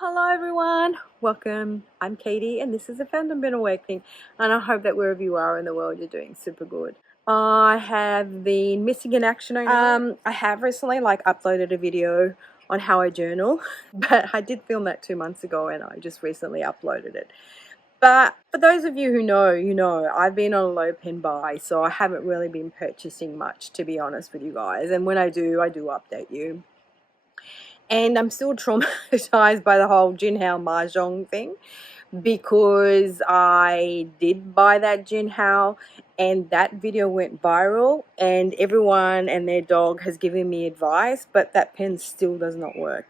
Hello everyone, welcome. I'm Katie and this is a Fountain Pen Awakening, and I hope that wherever you are in the world you're doing super good. I have been missing in action. I have recently uploaded a video on how I journal, but I did film that 2 months ago and I just recently uploaded it. But for those of you who know, you know, I've been on a low pen buy, so I haven't really been purchasing much, to be honest with you guys, and when I do update you. And I'm still traumatized by the whole Jinhao Mahjong thing, because I did buy that Jinhao and that video went viral and everyone and their dog has given me advice, but that pen still does not work.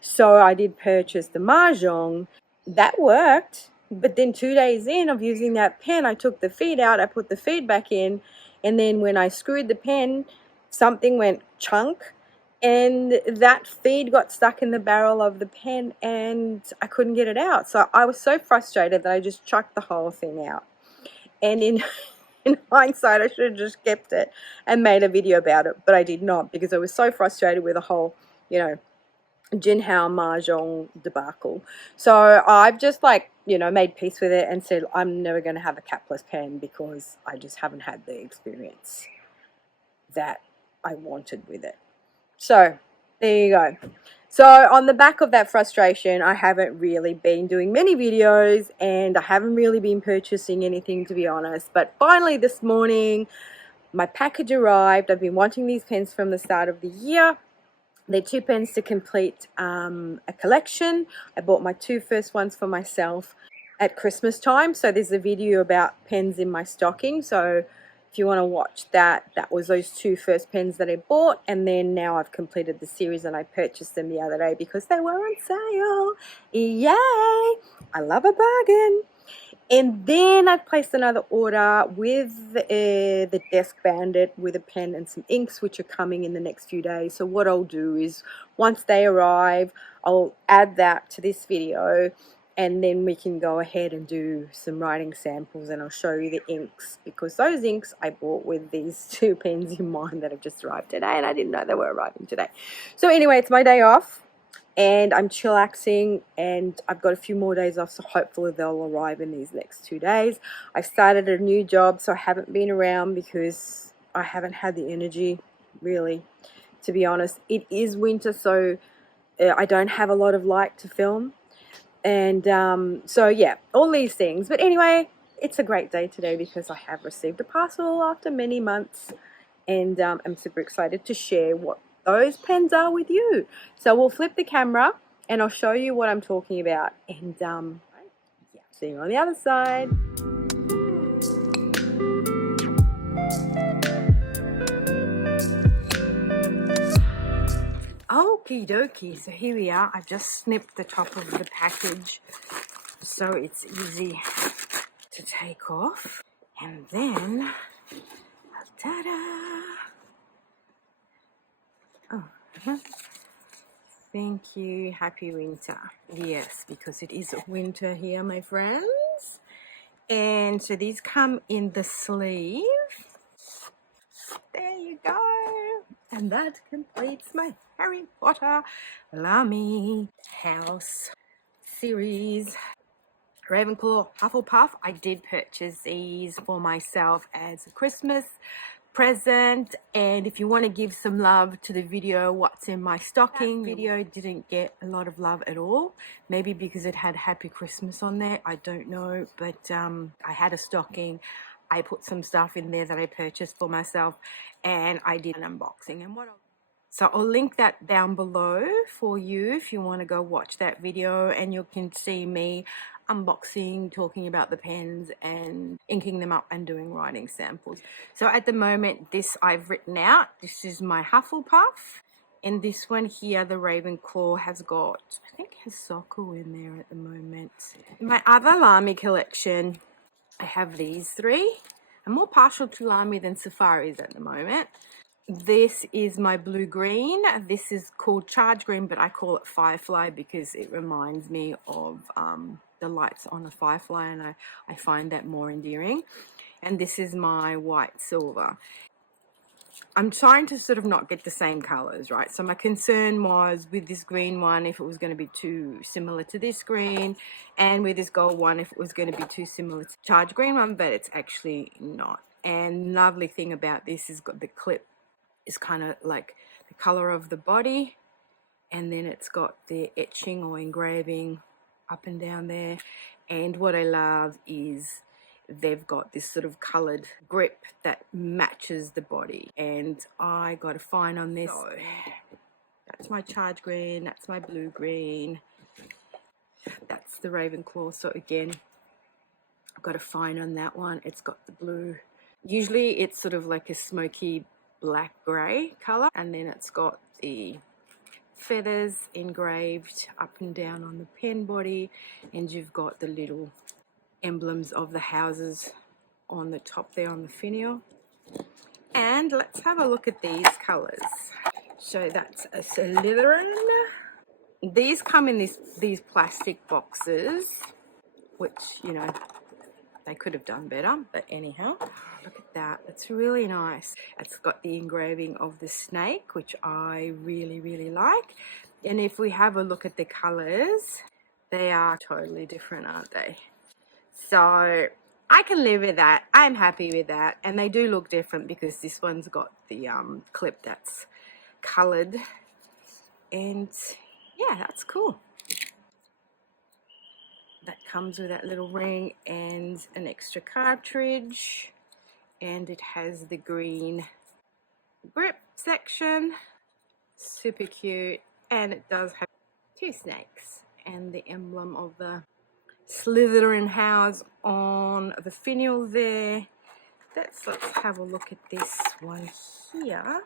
So I did purchase the Mahjong. That worked, but then 2 days in of using that pen, I took the feed out, I put the feed back in, and then when I screwed the pen, something went chunk, and that feed got stuck in the barrel of the pen and I couldn't get it out. So I was so frustrated that I just chucked the whole thing out. And in hindsight, I should have just kept it and made a video about it, but I did not, because I was so frustrated with the whole, you know, Jinhao Mahjong debacle. So I've just made peace with it and said I'm never going to have a capless pen because I just haven't had the experience that I wanted with it. So there you go. So on the back of that frustration, I haven't really been doing many videos and I haven't really been purchasing anything, to be honest. But finally this morning, my package arrived. I've been wanting these pens from the start of the year. They're 2 pens to complete a collection. I bought my 2 first ones for myself at Christmas time. So there's a video about pens in my stocking. So if you want to watch that, that was those 2 first pens that I bought, and then now I've completed the series and I purchased them the other day because they were on sale. Yay! I love a bargain. And then I've placed another order with the Desk Bandit with a pen and some inks, which are coming in the next few days. So what I'll do is once they arrive, I'll add that to this video, and then we can go ahead and do some writing samples and I'll show you the inks, because those inks I bought with these 2 pens in mind that have just arrived today, and I didn't know they were arriving today. So anyway, it's my day off and I'm chillaxing and I've got a few more days off, so hopefully they'll arrive in these next 2 days. I've started a new job, so I haven't been around because I haven't had the energy, really, to be honest. It is winter, so I don't have a lot of light to film. And so yeah, all these things. But anyway, it's a great day today because I have received a parcel after many months, and I'm super excited to share what those pens are with you. So we'll flip the camera and I'll show you what I'm talking about, and yeah, see you on the other side. Okie dokie, so here we are. I've just snipped the top of the package so it's easy to take off, and then ta-da! Oh, thank you. Happy winter. Yes, because it is winter here, my friends. And so these come in the sleeve. There you go. And that completes my Harry Potter Lamy House series. Ravenclaw Hufflepuff. I did purchase these for myself as a Christmas present, and if you want to give some love to the video what's in my stocking, video didn't get a lot of love at all, maybe because it had Happy Christmas on there, I don't know, but I had a stocking. I put some stuff in there that I purchased for myself, and I did an unboxing. And so I'll link that down below for you if you want to go watch that video, and you can see me unboxing, talking about the pens and inking them up and doing writing samples. So at the moment, this I've written out. This is my Hufflepuff, and this one here, the Ravenclaw, has got, I think, has Sokko in there at the moment. In my other Lamy collection, I have these 3. I'm more partial to Lamy than Safaris at the moment. This is my blue-green. This is called Charge Green, but I call it Firefly because it reminds me of the lights on a firefly, and I find that more endearing. And this is my white silver. I'm trying to sort of not get the same colors, right? So my concern was with this green one, if it was going to be too similar to this green, and with this gold one, if it was going to be too similar to the charge green one, but it's actually not. And lovely thing about this is got the clip is kind of like the color of the body, and then it's got the etching or engraving up and down there. And what I love is they've got this sort of colored grip that matches the body, and I got a fine on this. So that's my charge green, that's my blue green, that's the Ravenclaw. So again, I've got a fine on that one. It's got the blue. Usually it's sort of like a smoky black gray color, and then it's got the feathers engraved up and down on the pen body, and you've got the little emblems of the houses on the top there on the finial. And let's have a look at these colors. So that's a Slytherin. These come in these plastic boxes, which, you know, they could have done better, but anyhow, look at that. It's really nice. It's got the engraving of the snake, which I really, really like. And if we have a look at the colors, they are totally different, aren't they? So I can live with that. I'm happy with that. And they do look different because this one's got the clip that's colored. And yeah, that's cool. That comes with that little ring and an extra cartridge. And it has the green grip section. Super cute. And it does have 2 snakes and the emblem of the Slytherin house on the finial there. Let's have a look at this one here,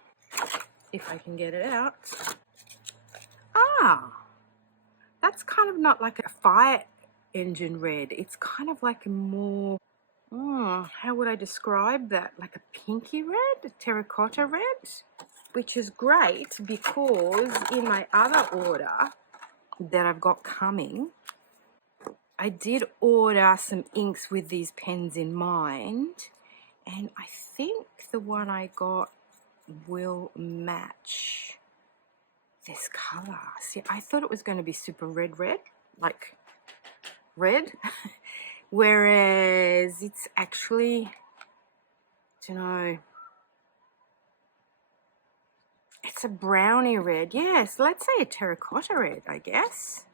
if I can get it out. Ah, that's kind of not like a fire engine red. It's kind of like a more, how would I describe that? Like a pinky red, a terracotta red, which is great because in my other order that I've got coming, I did order some inks with these pens in mind, and I think the one I got will match this color. See, I thought it was going to be super red, like red, whereas it's actually, I don't know, it's a brownie red. Yes, let's say a terracotta red, I guess.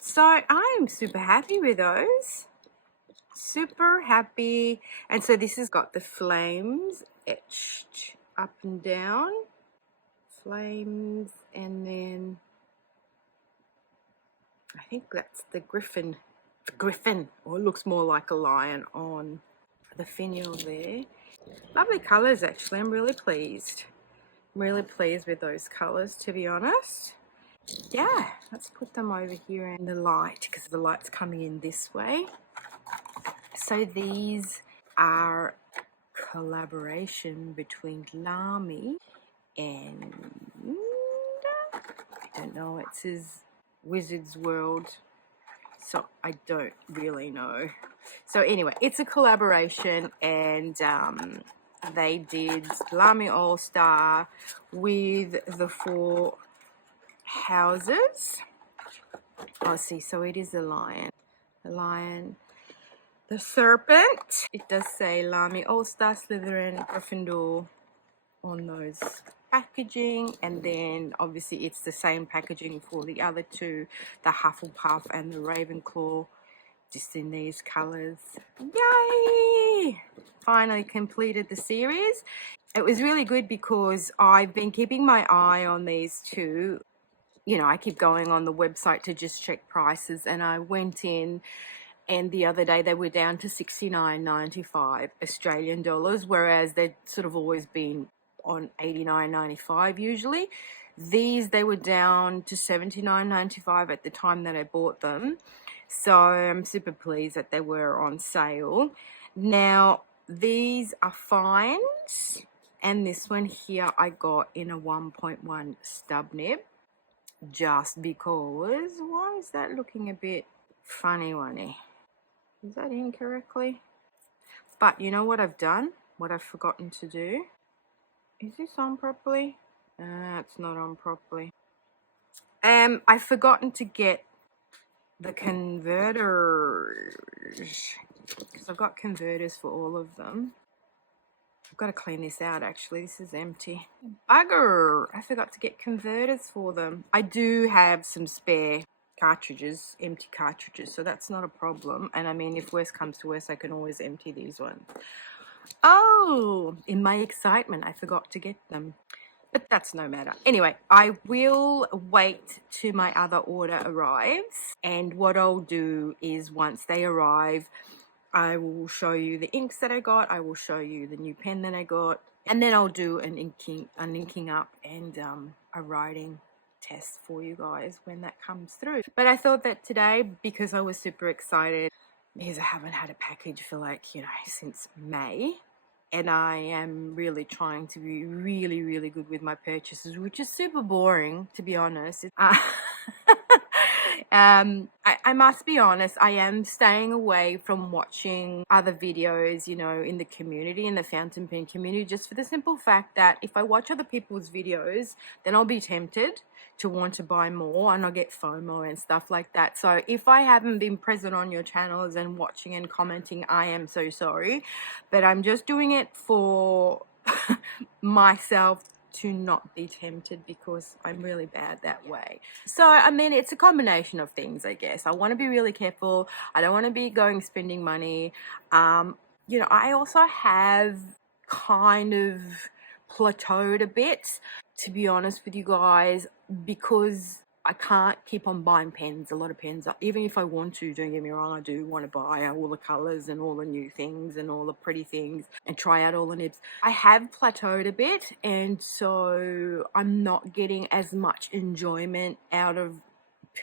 So I'm super happy with those. Super happy. And so this has got the flames etched up and down. Flames, and then I think that's the griffin. Or it looks more like a lion on the finial there. Lovely colours actually. I'm really pleased. I'm really pleased with those colours, to be honest. Yeah, let's put them over here in the light because the light's coming in this way. So these are collaboration between Lamy and I don't know, it says Wizard's World, so I don't really know. So anyway, it's a collaboration, and they did Lamy Al-Star with the 4 houses. Oh, see, so it is a lion. The lion, the serpent. It does say Lamy Al-Star, Slytherin, Gryffindor on those packaging, and then obviously it's the same packaging for the other 2, the Hufflepuff and the Ravenclaw, just in these colors. Yay! Finally completed the series. It was really good because I've been keeping my eye on these 2. You know, I keep going on the website to just check prices, and I went in, and the other day they were down to $69.95 Australian dollars, whereas they'd sort of always been on $89.95 usually. These, they were down to $79.95 at the time that I bought them. So I'm super pleased that they were on sale. Now, these are fines, and this one here I got in a 1.1 stub nib, just because. Why is that looking a bit funny, Is that in correctly? But you know what I've done? What I've forgotten to do? Is this on properly? It's not on properly. I've forgotten to get the converters, because I've got converters for all of them. I've got to clean this out actually. This is empty. Bugger! I forgot to get converters for them. I do have some spare cartridges, empty cartridges, so that's not a problem. And I mean, if worse comes to worse, I can always empty these ones. Oh, in my excitement, I forgot to get them. But that's no matter. Anyway, I will wait till my other order arrives. And what I'll do is once they arrive, I will show you the inks that I got. I will show you the new pen that I got. And then I'll do an inking up and a writing test for you guys when that comes through. But I thought that today, because I was super excited, because I haven't had a package for like, you know, since May. And I am really trying to be really, really good with my purchases, which is super boring, to be honest. I must be honest, I am staying away from watching other videos, you know, in the community, in the fountain pen community, just for the simple fact that if I watch other people's videos, then I'll be tempted to want to buy more and I'll get FOMO and stuff like that. So if I haven't been present on your channels and watching and commenting, I am so sorry, but I'm just doing it for myself to not be tempted, because I'm really bad that way. So I mean, it's a combination of things, I guess. I want to be really careful. I don't want to be spending money. You know, I also have kind of plateaued a bit, to be honest with you guys, because I can't keep on buying pens, a lot of pens. Even if I want to, don't get me wrong, I do want to buy all the colors and all the new things and all the pretty things and try out all the nibs. I have plateaued a bit, and so I'm not getting as much enjoyment out of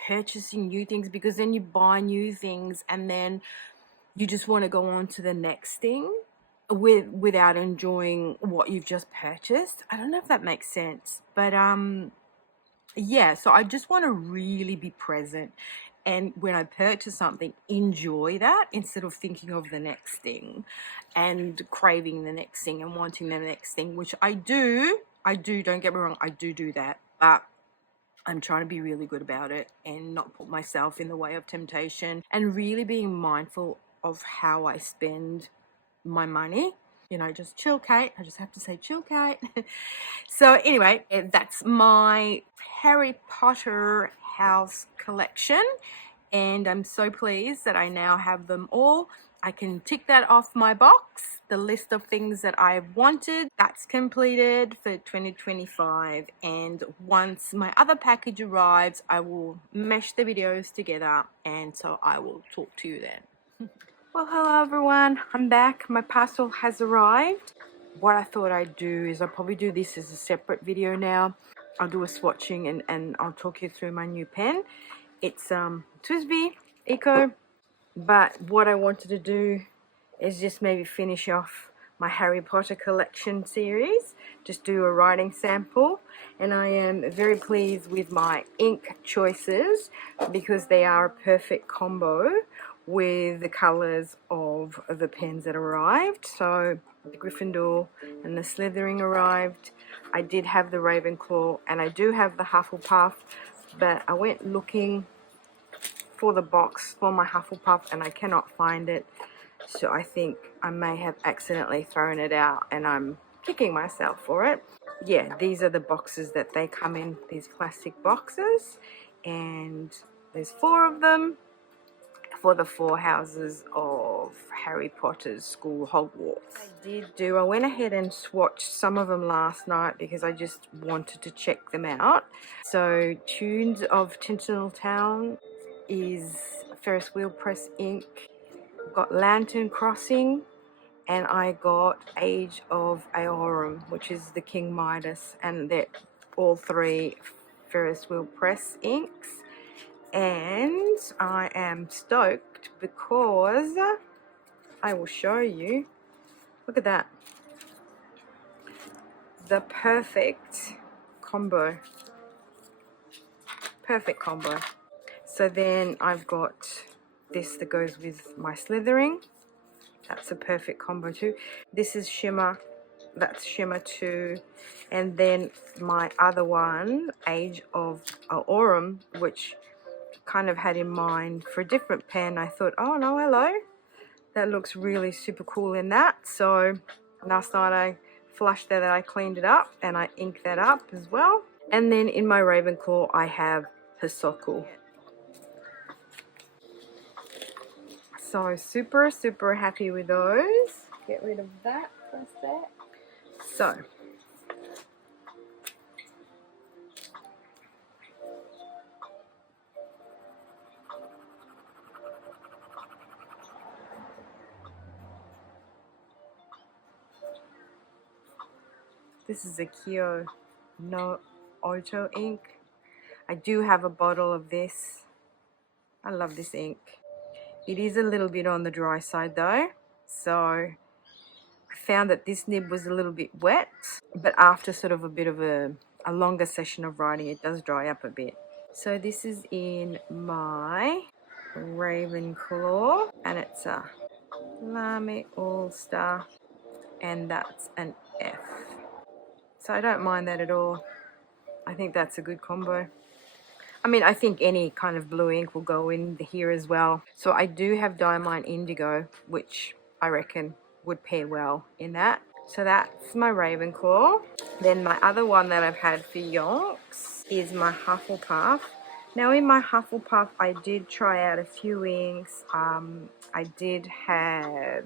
purchasing new things, because then you buy new things and then you just want to go on to the next thing without enjoying what you've just purchased. I don't know if that makes sense, but yeah, so I just want to really be present, and when I purchase something, enjoy that instead of thinking of the next thing and craving the next thing and wanting the next thing, which I do, don't get me wrong, I do that, but I'm trying to be really good about it and not put myself in the way of temptation, and really being mindful of how I spend my money. You know, just chill, Kate. I just have to say chill, Kate. So anyway, that's my Harry Potter house collection, and I'm so pleased that I now have them all. I can tick that off my box. The list of things that I've wanted, that's completed for 2025. And once my other package arrives, I will mesh the videos together, and so I will talk to you then. Well, hello everyone, I'm back. My parcel has arrived. What I thought I'd do is I'll probably do this as a separate video now. I'll do a swatching and I'll talk you through my new pen. It's TWSBI Eco, but what I wanted to do is just maybe finish off my Harry Potter collection series, just do a writing sample, and I am very pleased with my ink choices because they are a perfect combo with the colors of the pens that arrived. So the Gryffindor and the Slytherin arrived. I did have the Ravenclaw and I do have the Hufflepuff, but I went looking for the box for my Hufflepuff and I cannot find it. So I think I may have accidentally thrown it out and I'm kicking myself for it. Yeah, these are the boxes that they come in, these plastic boxes, and there's 4 of them for the 4 houses of Harry Potter's school, Hogwarts. I went ahead and swatched some of them last night because I just wanted to check them out. So Tunes of Tinseltown is Ferris Wheel Press ink. I've got Lantern Crossing, and I got Age of Aorum, which is the King Midas, and they're all 3 Ferris Wheel Press inks. And I am stoked because I will show you, look at that, the perfect combo. So then I've got this that goes with my Slytherin. That's a perfect combo too. This is Shimmer that's shimmer 2. And then my other one, Age of Aurum, which kind of had in mind for a different pen. I thought, oh no, hello, that looks really super cool in that. So last night I flushed that, I cleaned it up, and I inked that up as well. And then in my Ravenclaw I have Hisoku. So super happy with those. Get rid of that for a sec. So this is a Kyo no Auto ink. I do have a bottle of this. I love this ink. It is a little bit on the dry side though, so I found that this nib was a little bit wet, but after sort of a bit of a longer session of writing, it does dry up a bit. So this is in my Ravenclaw, and it's a Lamy Al-Star, and that's an F. So I don't mind that at all. I think that's a good combo. I mean, I think any kind of blue ink will go in here as well. So I do have Diamine Indigo, which I reckon would pair well in that. So that's my Ravenclaw. Then my other one that I've had for yonks is my Hufflepuff. Now in my Hufflepuff, I did try out a few inks. I did have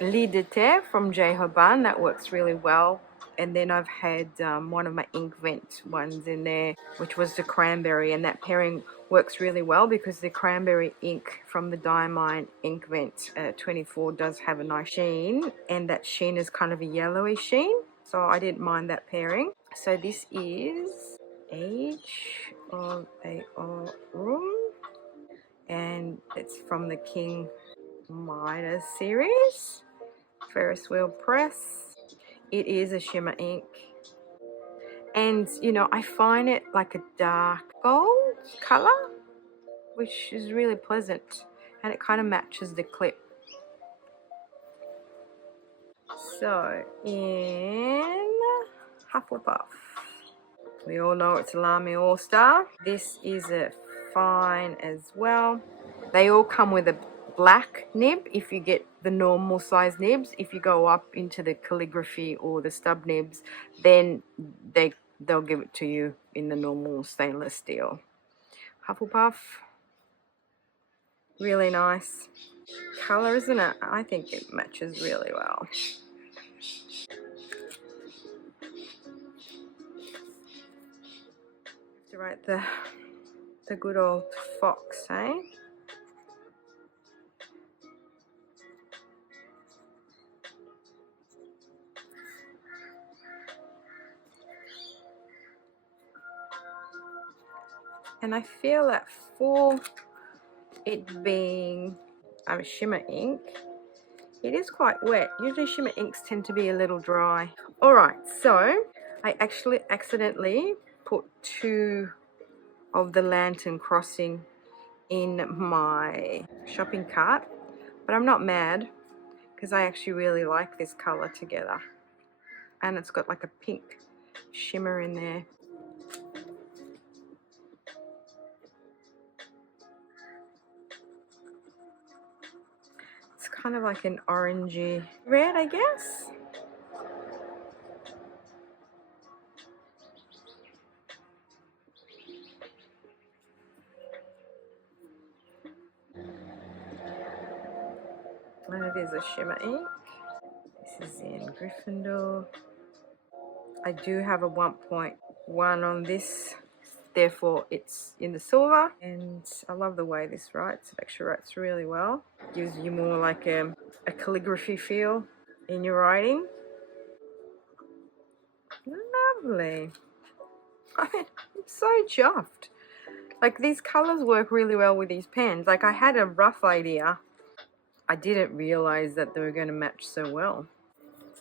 Lit de Terre from J. Hoban. That works really well. And then I've had one of my ink vent ones in there, which was the cranberry, and that pairing works really well because the cranberry ink from the Diamine ink vent 24 does have a nice sheen, and that sheen is kind of a yellowy sheen, so I didn't mind that pairing. So this is Age of Aurum, and it's from the King Midas series, Ferris Wheel Press. It is a shimmer ink, and you know, I find it like a dark gold color, which is really pleasant, and it kind of matches the clip. So in Hufflepuff, we all know it's Lamy Al-Star. This is a fine as well. They all come with a black nib if you get the normal size nibs. If you go up into the calligraphy or the stub nibs, then they'll give it to you in the normal stainless steel. Hufflepuff, really nice color, isn't it? I think it matches really well. To write the good old fox, eh? And I feel that for it being shimmer ink, it is quite wet. Usually shimmer inks tend to be a little dry. Alright, so I actually accidentally put 2 of the Lantern Crossing in my shopping cart, but I'm not mad because I actually really like this color together, and it's got like a pink shimmer in there. It's kind of like an orangey red, I guess. And it is a shimmer ink. This is in Gryffindor. I do have a 1.1 on this, therefore it's in the silver, and I love the way this writes. It actually writes really well. Gives you more like a calligraphy feel in your writing. Lovely. I mean, I'm so chuffed. Like, these colors work really well with these pens. Like, I had a rough idea. I didn't realize that they were going to match so well.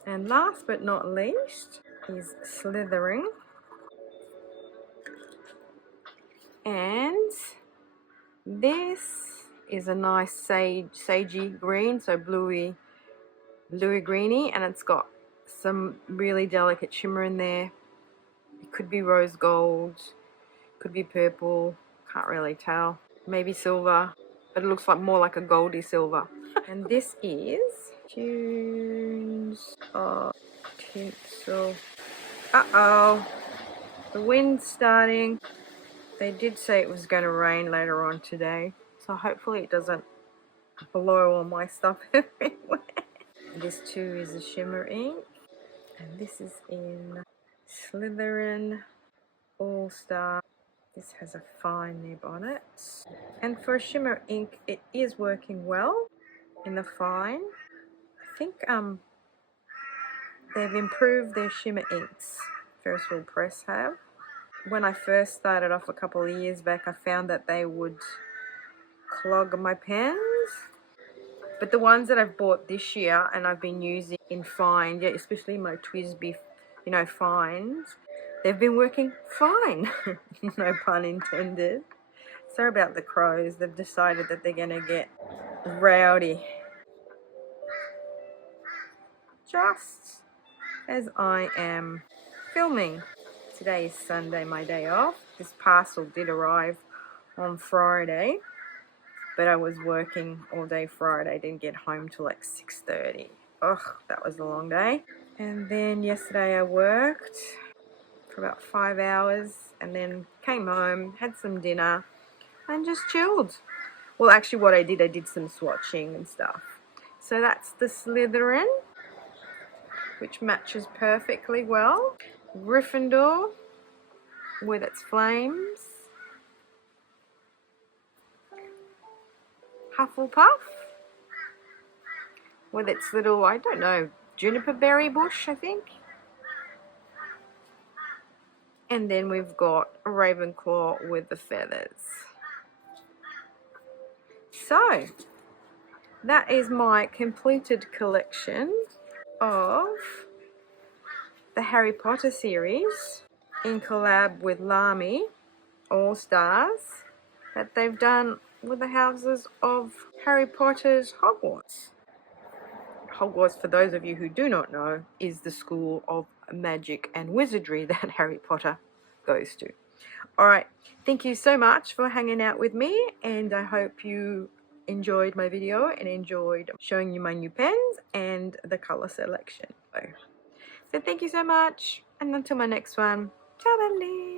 And last but not least is Slithering. And this is a nice sagey green, so bluey greeny, and it's got some really delicate shimmer in there. It could be rose gold, could be purple, can't really tell. Maybe silver, but it looks like more like a goldy silver. And this is Tunes of Tinsel. Uh-oh, the wind's starting. They did say it was going to rain later on today, so hopefully it doesn't blow all my stuff everywhere. This too is a shimmer ink, and this is in Potter All-Star. This has a fine nib on it, and for a shimmer ink it is working well in the fine. I think they've improved their shimmer inks, First World Press have. When I first started off a couple of years back, I found that they would clog my pens, but the ones that I've bought this year and I've been using in fine, yeah, especially my Twisby, you know, fines, they've been working fine. No pun intended. Sorry about the crows, they've decided that they're gonna get rowdy just as I am filming. Today is Sunday, my day off. This parcel did arrive on Friday, but I was working all day Friday. Didn't get home till like 6:30. Ugh, that was a long day. And then yesterday I worked for about 5 hours and then came home, had some dinner and just chilled. Well, actually what I did some swatching and stuff. So that's the Slytherin, which matches perfectly well. Gryffindor with its flames. Hufflepuff with its little, I don't know, juniper berry bush, I think. And then we've got a Ravenclaw with the feathers. So that is my completed collection of the Harry Potter series in collab with Lamy All-Stars that they've done with the houses of Harry Potter's Hogwarts. Hogwarts, for those of you who do not know, is the school of magic and wizardry that Harry Potter goes to. Alright, thank you so much for hanging out with me, and I hope you enjoyed my video and enjoyed showing you my new pens and the color selection. So thank you so much, and until my next one, ciao,